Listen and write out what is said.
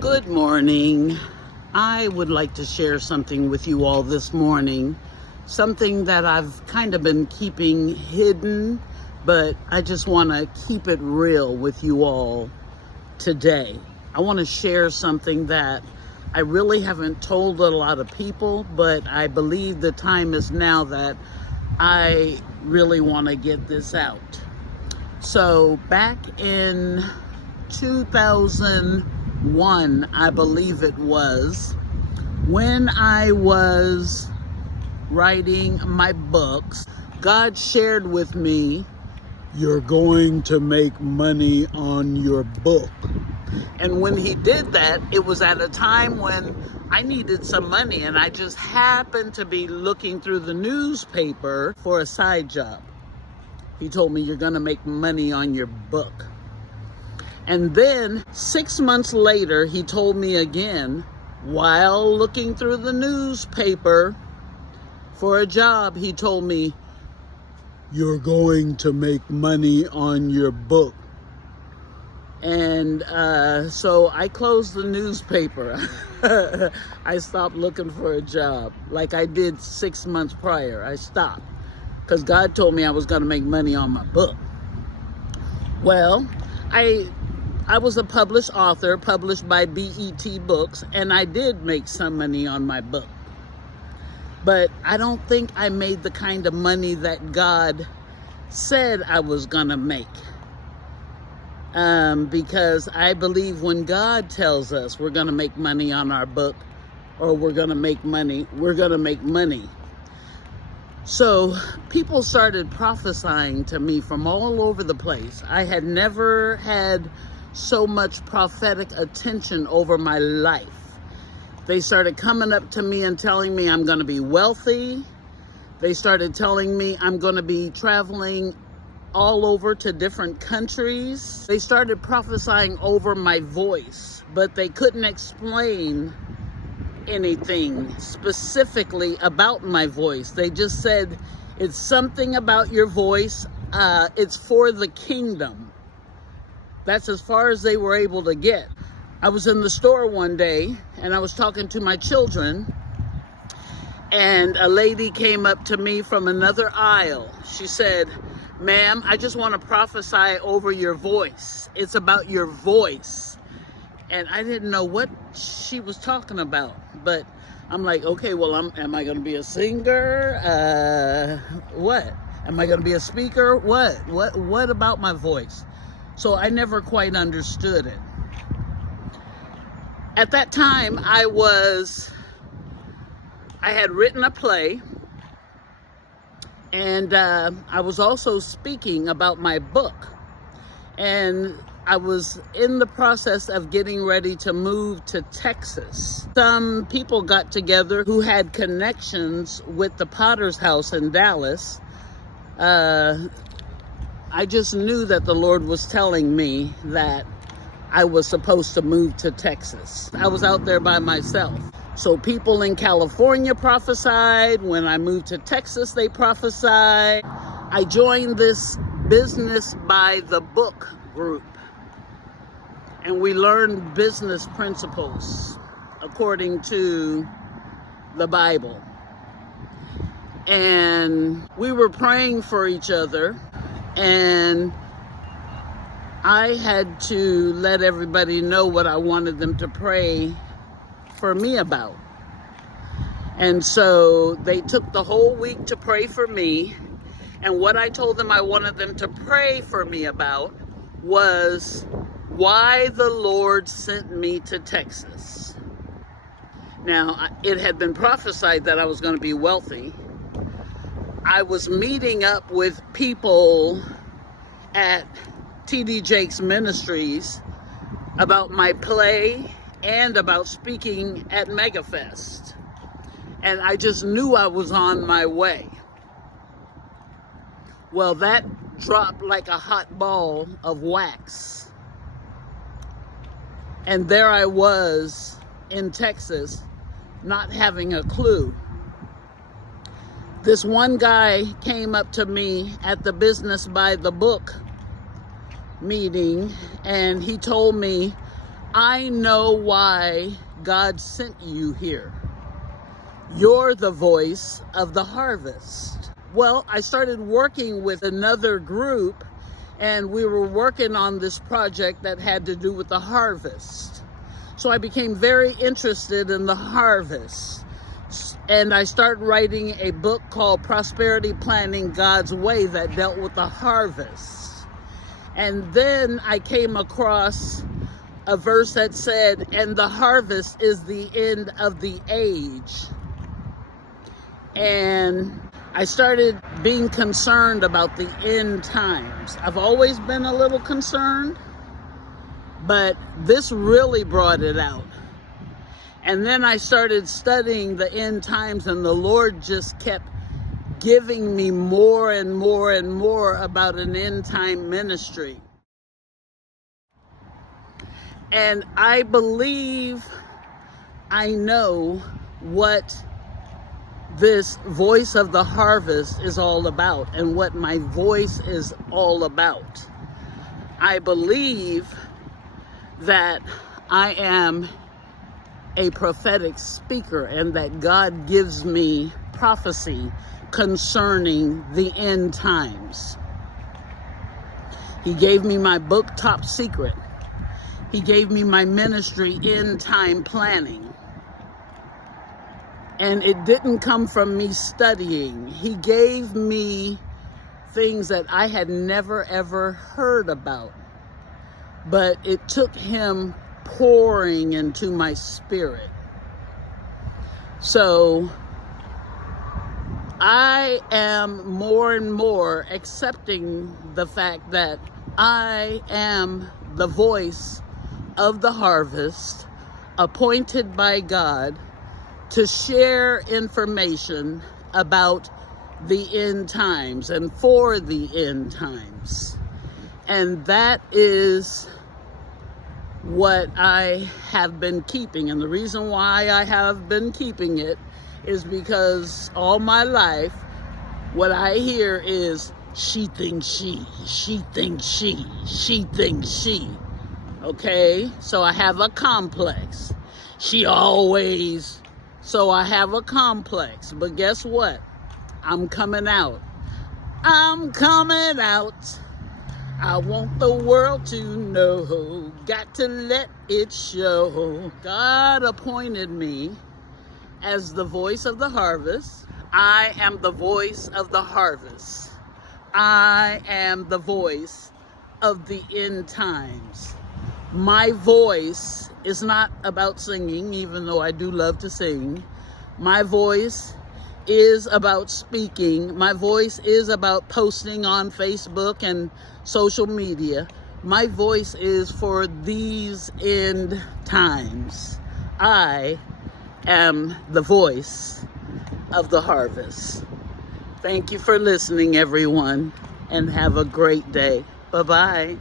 Good morning. I would like to share something with you all this morning. Something that I've kind of been keeping hidden, but I just want to keep it real with you all today. I want to share something that I really haven't told a lot of people, but I believe the time is now that I really want to get this out. So back in 2001, I believe it was, when I was writing my books, God shared with me, "You're going to make money on your book." And when he did that, it was at a time when I needed some money, and I just happened to be looking through the newspaper for a side job. He told me, "You're going to make money on your book." And then 6 months later, he told me again, while looking through the newspaper for a job, he told me, "You're going to make money on your book." And so I closed the newspaper. I stopped looking for a job like I did 6 months prior. I stopped because God told me I was going to make money on my book. Well, I was a published author, published by BET Books, and I did make some money on my book. But I don't think I made the kind of money that God said I was going to make. Because I believe when God tells us we're going to make money on our book, or we're going to make money, we're going to make money. So people started prophesying to me from all over the place. I had never had so much prophetic attention over my life. They started coming up to me and telling me I'm going to be wealthy. They started telling me I'm going to be traveling all over to different countries. They started prophesying over my voice, but they couldn't explain anything specifically about my voice. They just said, "It's something about your voice. It's for the kingdom." That's as far as they were able to get. I was in the store one day and I was talking to my children, and a lady came up to me from another aisle. She said, "Ma'am, I just want to prophesy over your voice. It's about your voice." And I didn't know what she was talking about, but I'm like, okay, well, am I going to be a singer? What? Am I going to be a speaker? What about my voice? So I never quite understood it. At that time, I had written a play, and I was also speaking about my book. And I was in the process of getting ready to move to Texas. Some people got together who had connections with the Potter's House in Dallas. I just knew that the Lord was telling me that I was supposed to move to Texas. I was out there by myself. So people in California prophesied. When I moved to Texas, they prophesied. I joined this business by the book group, and we learned business principles according to the Bible. And we were praying for each other, and I had to let everybody know what I wanted them to pray for me about. And so they took the whole week to pray for me. And what I told them I wanted them to pray for me about was why the Lord sent me to Texas. Now, it had been prophesied that I was going to be wealthy. I was meeting up with people at TD Jakes Ministries about my play and about speaking at MegaFest. And I just knew I was on my way. Well, that dropped like a hot ball of wax. And there I was in Texas, not having a clue. This one guy came up to me at the Business by the Book meeting, and he told me, I know why God sent you here. You're the voice of the harvest. Well, I started working with another group, and we were working on this project that had to do with the harvest. So I became very interested in the harvest. And I started writing a book called Prosperity Planning God's Way that dealt with the harvest. And then I came across a verse that said, and the harvest is the end of the age. And I started being concerned about the end times. I've always been a little concerned, but this really brought it out. And then I started studying the end times, and the Lord just kept giving me more and more and more about an end time ministry. And I believe I know what this voice of the harvest is all about and what my voice is all about. I believe that I am a prophetic speaker and that God gives me prophecy concerning the end times. He gave me my book, Top Secret. He gave me my ministry, End Time Planning. And it didn't come from me studying. He gave me things that I had never ever heard about. But it took him pouring into my spirit. So I am more and more accepting the fact that I am the voice of the harvest, appointed by God to share information about the end times and for the end times. And that is what I have been keeping. And the reason why I have been keeping it is because all my life, what I hear is, she thinks she thinks she thinks she. Okay? So I have a complex. So I have a complex. But guess what? I'm coming out. I'm coming out. I want the world to know. Got to let it show. God appointed me as the voice of the harvest. I am the voice of the harvest. I am the voice of the end times. My voice is not about singing, even though I do love to sing. My voice is about speaking. My voice is about posting on Facebook and social media. My voice is for these end times. I am the voice of the harvest. Thank you for listening, everyone, and have a great day. Bye-bye.